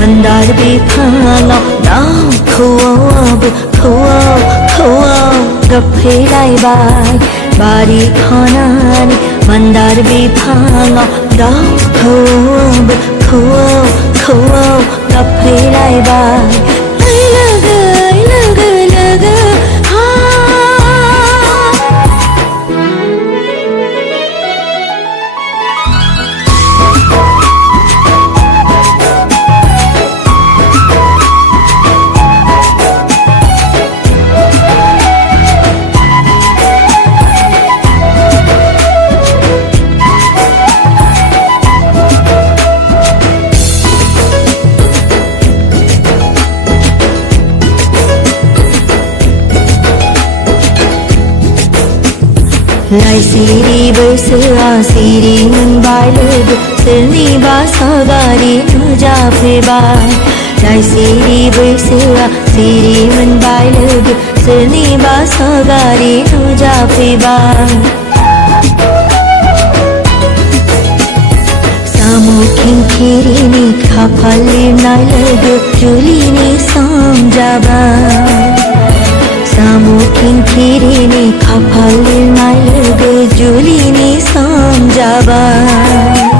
Mandar bifang đau khâu gặp phê lại bài bari khana ni mandar bifang đau khâu gặp phê lại bài Lai siri bersera siri menbai lebe Serni basa gari nuja febai Lai siri bersera siri menbai lebe Serni basa gari nuja febai Samukin kiri ni kapalir nai lebe Juli ni samjabai Samukin kiri ni kapalir nai lebe Juli ni samjabai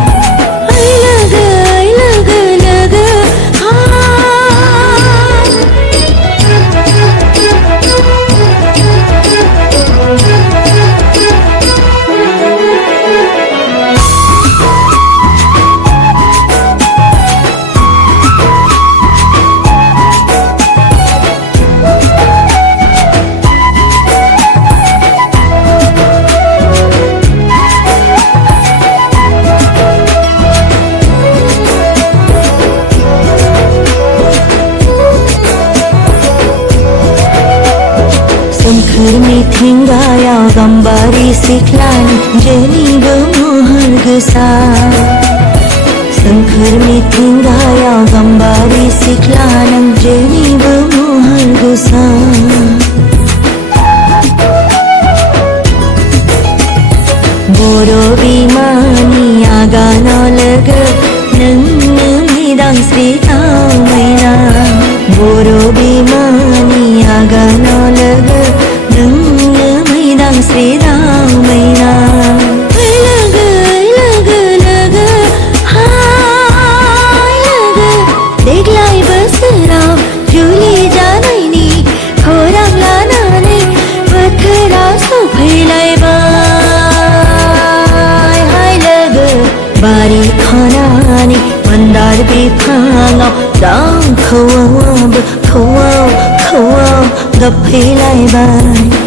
Sengkermi tinggaya gambari siklan jeni bermohon gesah Sengkermi tinggaya gambari siklan jeni bermohon gesah Boro bimani agana lega nang midang sri amaina Boro bimani agana lega nang midang sri amaina देख लाई बसरा जूली जानाई नी खोरांग Lana ने पत्थरा so फैलाई bye hi लग बारी खाना नी मंदार बिफांग दाम खवाब गप फैलाई बाय